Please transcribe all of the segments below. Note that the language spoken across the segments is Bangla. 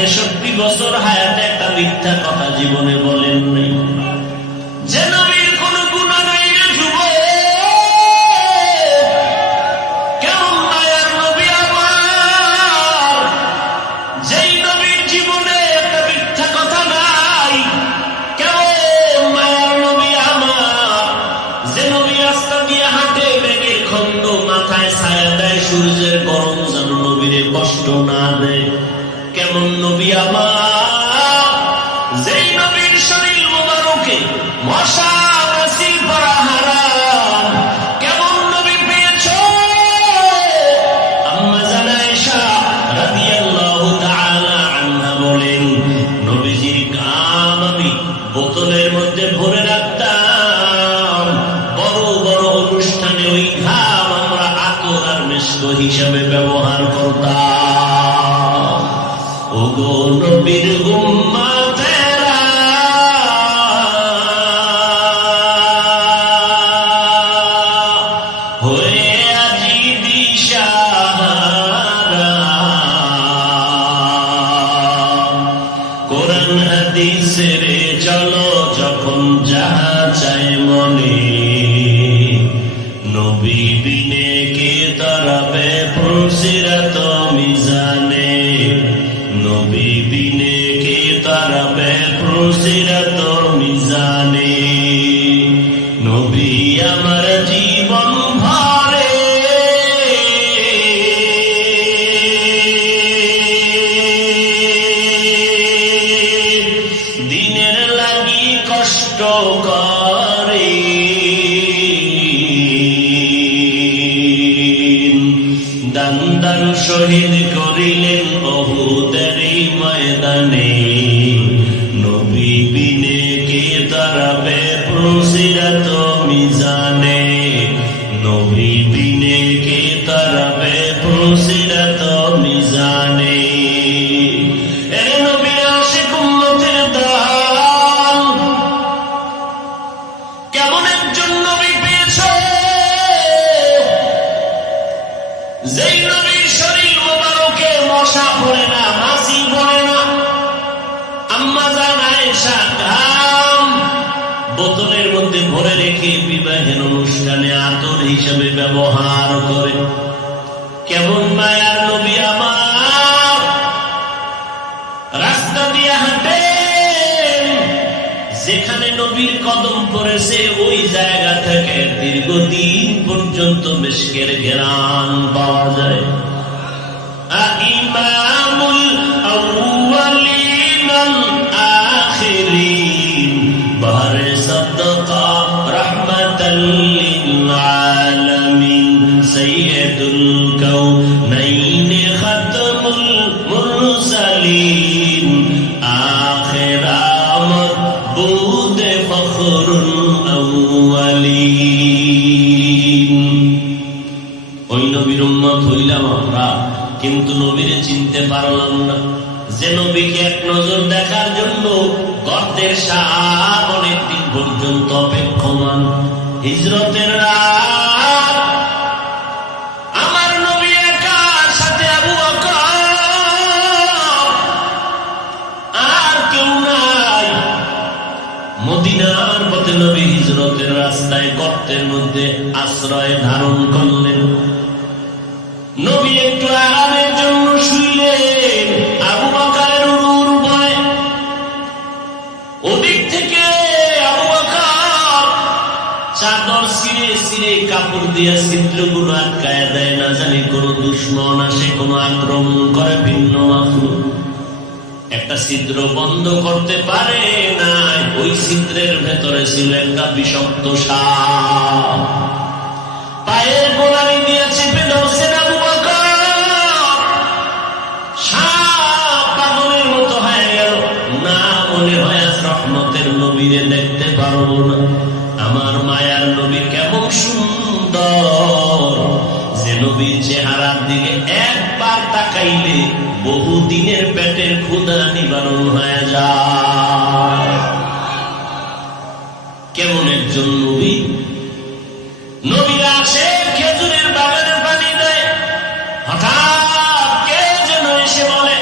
তেষট্টি বছর হায়াতে একটা মিথ্যা কথা জীবনে বলেন নাই। কেমন নবী আমার? আমার প্রসিরাত মিজানে না মাসি পড়ে না আম্মা জানায় ঘাম বোতলের মধ্যে ভরে রেখে বিবাহের অনুষ্ঠানে আতর হিসাবে ব্যবহার করে। রাস্তা দিয়ে হাঁটে, যেখানে নবীর কদম পড়েছে, ওই জায়গা থেকে দীর্ঘদিন পর্যন্ত মেশকের ঘেরান পাওয়া যায়। ইমামুল আমরা, কিন্তু নবীরে চিনতে পারলাম না। যে নবীকে এক নজর দেখার জন্য গর্তের সাপ অনেকদিন পর্যন্ত অপেক্ষমান। হিজরতের রাত নবী হিজরতের রাস্তায় গর্তের মধ্যে আশ্রয় ধারণ করলেন। নবী একটু আরামের জন্য শুইলেন। আবু বাকারের ওদিক থেকে আবু বাকার চাদর সিরে সিরে কাপড় দিয়ে ছিদ্রগুলো আটকায় দেয় না জানি কোন দুশ্মন আসে, কোন আক্রমণ করে ভিন্ন মাফলুক একটা ছিদ্র বন্ধ করতে পারে না ওই ছিদ্রের ভেতরে ছিল একটা বিষাক্ত পায়ের দেখতে পারব আমার মায়ার নবী কেমন সুন্দর। যে নবীর চেহারার দিকে একবার তাকাইলে বহুদিনের পেটের ক্ষুধা নিবারণ হয়ে যায়। কেমন একজন নবী? নবীরা আসে, খেজুরের বাগানে পানি দেয়। হঠাৎ কে যেন এসে বলে,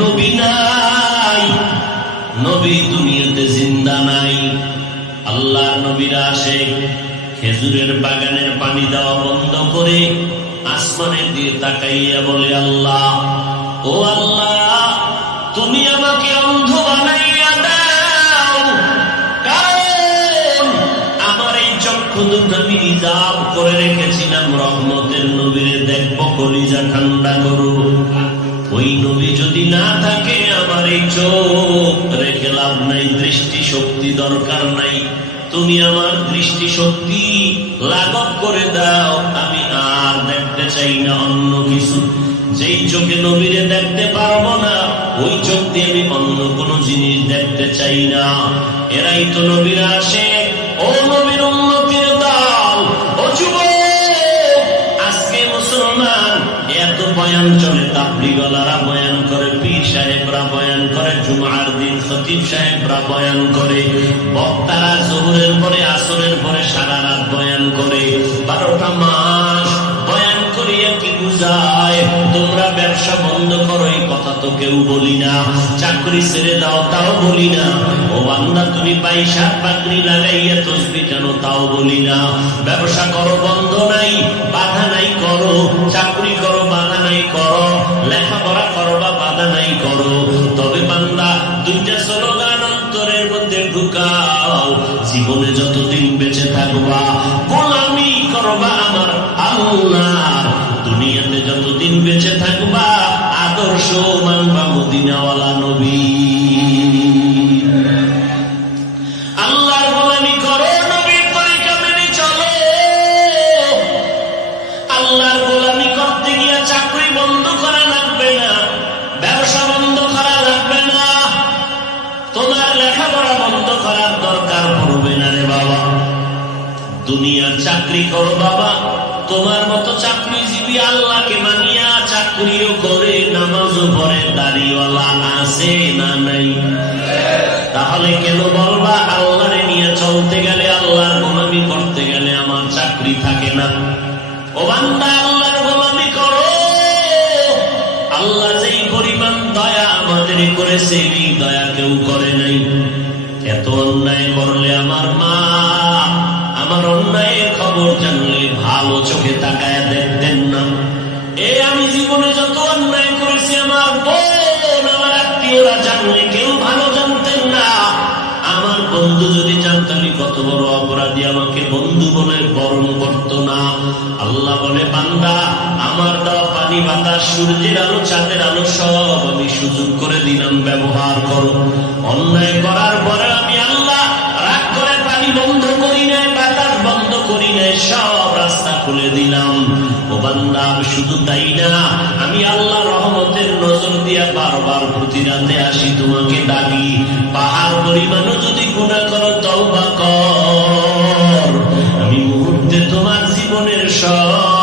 নবী নাই, নবী দুনিয়াতে জিন্দা নাই। আল্লাহ নবীরা আসে, খেজুরের বাগানের পানি দেওয়া বন্ধ করে আসমানের দিয়ে তাকাইয়া বলে, আল্লাহ ও আল্লাহ, তুমি আমাকে অন্ধ বানাইয়া দাও। কারণ আমার এই চক্ষু দুটো আমি রিজার্ভ করে রেখেছিলাম, রহমতের নবীরে দেখব, কলিজা ঠান্ডা করো। ওই নবী যদি না থাকে, আমার এই চোখ রেখে লাভ নাই দৃষ্টি শক্তি দরকার নাই। তুমি আমার দৃষ্টি শক্তি লাঘব করে দাও, আমি আর দেখতে চাই না অন্য কিছু। যেই চোখে নবীরে দেখতে পারব না, ওই চোখ দিয়ে আমি অন্য কোন জিনিস দেখতে চাই না। এরাই তো নবীরা আসে ও নবীর উন্নতির দাও ও আজকে মুসলমান, এত বয়ান চলে বয়ান করে, পীর সাহেবরা বয়ান করে, জুমার দিন সচিব সাহেবরা বয়ান করে, বক্তারা জোহরের পরে আসরের পরে সারা রাত বয়ান করে। কি বুঝায়? তোমরা ব্যবসা বন্ধ করো, এই কথা তো কেউ বলি না। চাকরি ছেড়ে দাও, তাও বলি না। ও বান্দা, তুমি পয়সা পাকড়ি লাগাইয়া তসবি কেন তাও বলি না? ব্যবসা করো, বন্ধ নাই, বাধা নাই করো। চাকরি করো, বাধা নাই করো। লেখাপড়া করো বা বাধা নাই করো। তবে বান্দা, দুইটা স্লোগান অন্তরের মধ্যে ঢুকাও। জীবনে যতদিন বেঁচে থাকবা, গোলামি করবা আমার আল্লাহ। দুনিয়াতে যতদিন বেঁচে থাকবা আদর্শ মানবা মদিনাওয়ালা নবী। তাহলে কেন বলবা? আল্লাহরে নিয়ে চলতে গেলে আল্লাহর গোলামি করতে গেলে আমার চাকরি থাকে না। আল্লাহর গোলামি করো। আল্লাহ যেই পরিমাণ দয়া আমাদের করেছে, এই দয়া কেউ করে নাই। এত অন্যায় করলে আমার মা, আমার অন্যায়ের খবর জানলে ভালো চোখে তাকায় দেখতেন না। এ আমি জীবনে যত বন্ধু যদি চান আমি কত বড় অপরাধী আমাকে বন্ধু বলে বরণ করত না। আল্লাহ বলে, বান্দা, আমার দেওয়া পানি, বাতাস, সূর্যের আলো, চাঁদের আলো সব আমি সুযোগ করে দিলাম, ব্যবহার করো। অন্যায় করার পরে আমি আল্লাহ রাগ করে পানি বন্ধ করি বন্ধ করি নাই সব রাস্তা খুলে দিলাম। ও বান্দার শুধু তাই না, আমি আল্লাহ রহমতের নজর দিয়া বারবার প্রতি রাতে আসি তোমাকে ডাকি। পাহাড় পরিমাণও যদি গুণা করো, তওবা কর। আমি মুহূর্তে তোমার জীবনের সব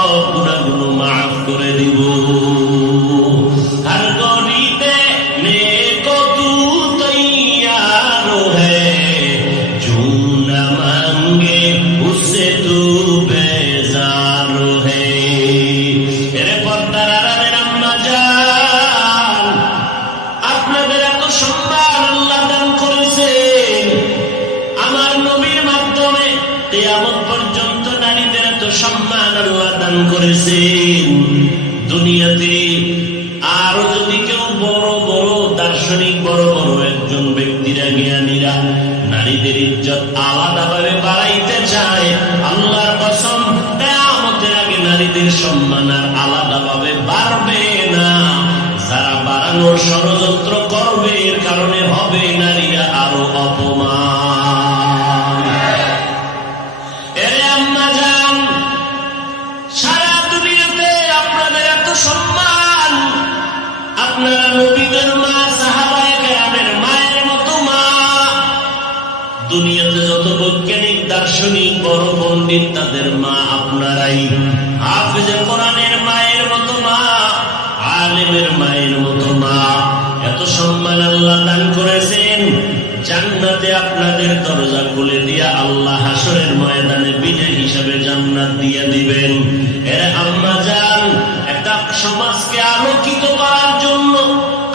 দার্শনিক বড় বড় একজন ব্যক্তিরা জ্ঞানীরা, নারীদের ইজ্জত আলাদাভাবে বাড়াইতে চায়, আল্লাহর কসম, কেয়ামতের আগে নারীদের সম্মান আর আলাদা ভাবে বাড়বে না। যারা বাড়ানোর ষড়যন্ত্র করবে, এর কারণে হবে নারীরা দুনিয়াতে যত বৈজ্ঞানিক, দার্শনিক, বড় পণ্ডিত তাদের মা আপনারাই। হাফেজে কোরআনের মায়ের মতো মা, আলেমের মায়ের মতো মা। এত সম্মান আল্লাহ দান করেছেন, জান্নাতে আপনাদের দরজা খুলে দিয়া আল্লাহ হাসরের ময়দানে বিজয় হিসাবে জান্নাত দিয়ে দিবেন। এর আম্মা যান একটা সমাজকে আলোকিত করার জন্য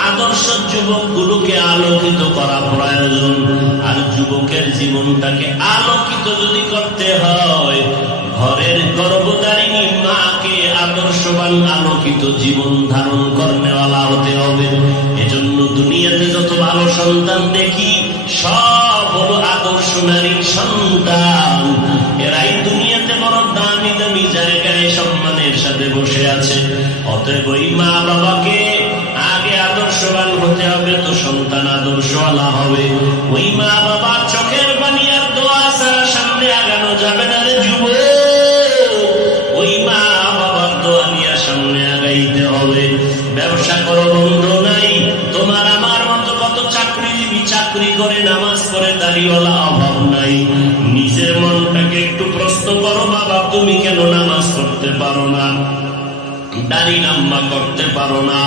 আদর্শ যুবকগুলোকে আলোকিত করা প্রয়োজন। আর যুবকের জীবনটাকে আলোকিত যদি করতে হয়, ঘরের গর্ভধারিণী মাকে আদর্শবান আলোকিত জীবন ধারণ কর্মেওয়ালা হতে হবে। এজন্য দুনিয়াতে যত ভালো সন্তান দেখি, সব হলো আদর্শ নারীর সন্তান। এরাই দুনিয়াতে বড় দামি দামি জায়গায় সম্মানের সাথে বসে আছে। অতএব ওই মা বাবাকে আদর্শবান হতে হবে, তো সন্তান আদর্শওয়ালা হবে। ওই মা বাবা চোখের পানি আর দোয়া ছাড়া সামনে আগানো যাবে না রে যুব ওই মা বাবার দোয়া নিয়ে সামনে আগাইতে হবে। ব্যবসা করো, বন্ধ নাই। তোমার আমার মতো কত চাকরিজীবী চাকরি করে, নামাজ করে দাড়িওয়ালা অভাব নাই। নিজের মনটাকে একটু প্রশ্ন করো, বাবা, তুমি কেন নামাজ করতে পারো না? দাড়ি নাম্বা করতে পারো না।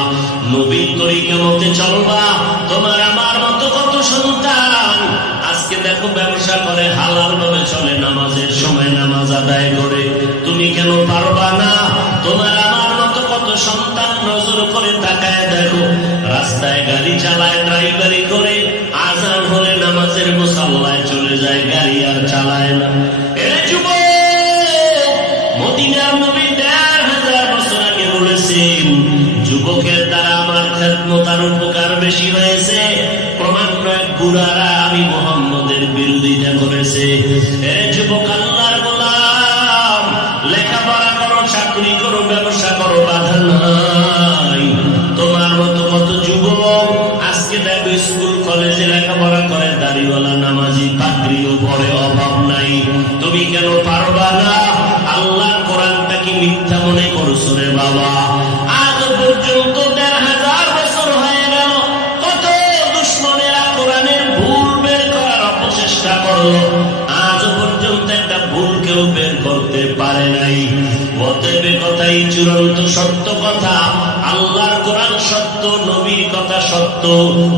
নবীন তরিকে মতে চলবা। তোমার আমার মতো কত সন্তান? আজকে দেখো ব্যবসা করে হালাল ভাবে চলে, নামাজের সময় নামাজ আদায় করে। তুমি কেন পারবা না? তোমার আমার মতো কত সন্তান নজর করে তাকায় দেখো। রাস্তায় গাড়ি চালায়, ড্রাইভারি করে। আজান হলে নামাজের মুসাল্লায় চলে যায়, গাড়ি আর চালায় না। খেদমতার উপকার বেশি হয়েছে? ক্রমান্বয়ে গুড়ারা আমি মোহাম্মদের বিরোধিতা করেছে। লেখাপড়া করো, চাকরি করো, ব্যবসা করো, বাধা চূড়ান্ত সত্য কথা, আল্লাহর কোরআন সত্য, নবীর কথা সত্য,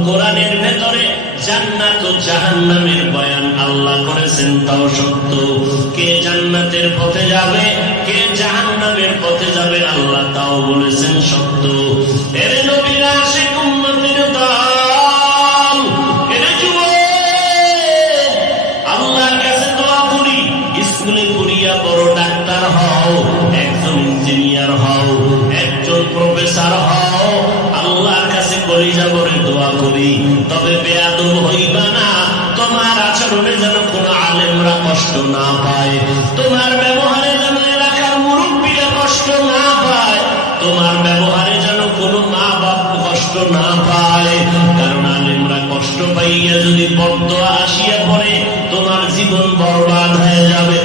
কোরআনের ভেতরে জান্নাত ও জাহান্নামের বয়ান আল্লাহ করেছেন, তাও সত্য। কে জান্নাতের পথে যাবে, কে জাহান্নামের পথে যাবে, আল্লাহ তাও বলেছেন সত্য। এর না পায়। কারণ আলেমরা কষ্ট পাইয়া যদি বদ্ধ আসিয়া পড়ে, তোমার জীবন বরবাদ হয়ে যাবে।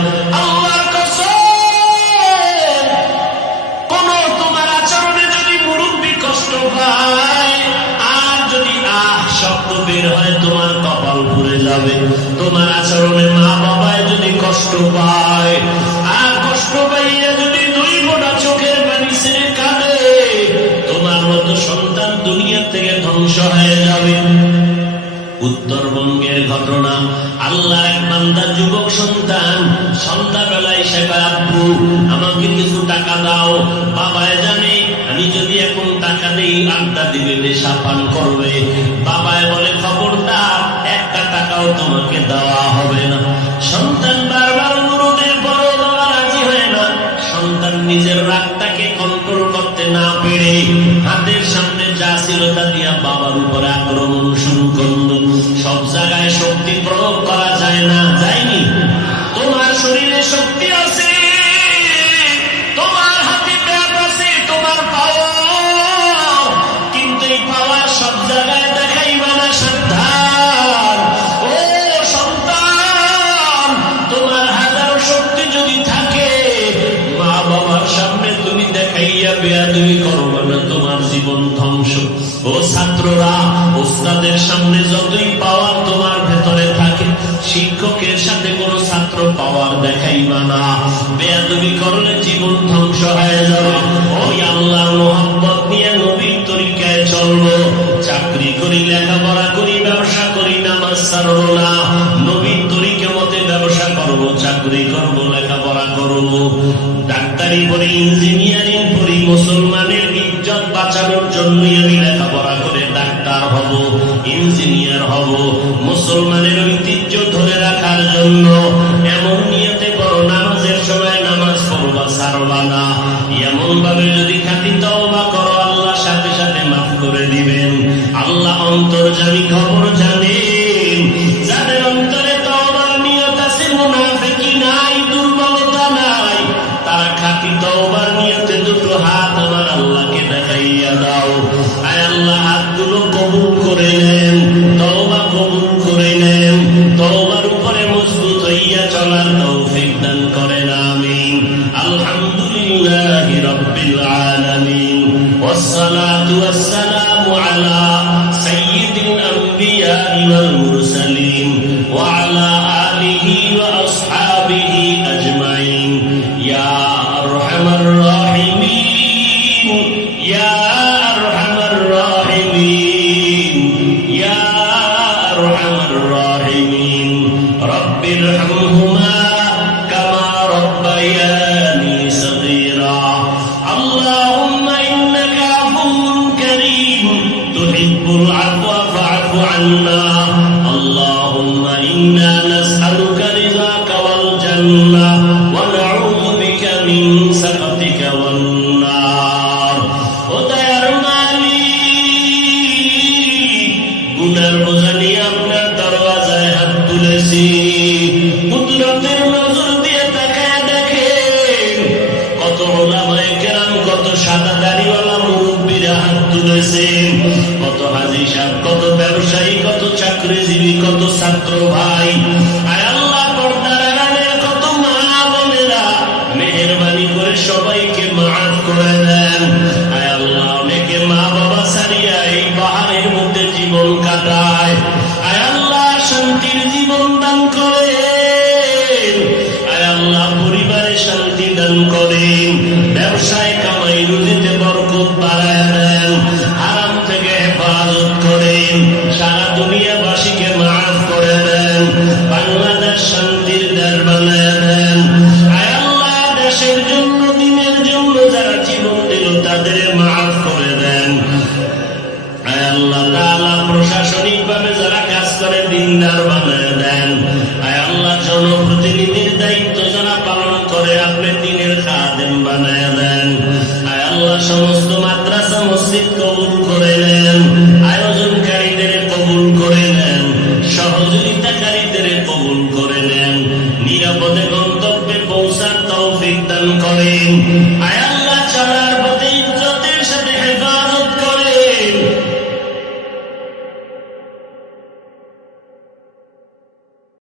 তোমার আচরণে মা বাবায় যদি কষ্ট পায়, আর কষ্ট পাইয়া থেকে ধ্বংস হয়ে যাবে। উত্তরবঙ্গের ঘটনা আল্লাহ এক বান্দা যুবক সন্তান, সন্ধ্যাবেলায় সে আব্বু, আমাকে কিছু টাকা দাও। বাবায় জানে, আমি যদি এখন টাকা দেই, আড্ডা দিবে, নেশা পান করবে। বাবায় বলে, খবরদার, একটা টাকাও তোমাকে দেওয়া হবে না। সন্তান বারবার অনুরোধের পরও দেওয়া রাজি হয় না। সন্তান নিজের রাগটাকে কন্ট্রোল করতে না পেরে হাতের সামনে যা ছিল তা দিয়া বাবার উপরে আক্রমণ ওস্তাদের সামনে যতই পাওয়ার তোমার ভেতরে থাকে, শিক্ষকের সাথে কোন ছাত্র পাওয়ার দেখাইবা না। বেয়াদবি করলে জীবন ধ্বংস হয়ে যাবে। আল্লাহ অন্তর্জামী খবর জানেন sir. প্রশাসনিকভাবে যারা কাজ করে দিনদার বানায় দেন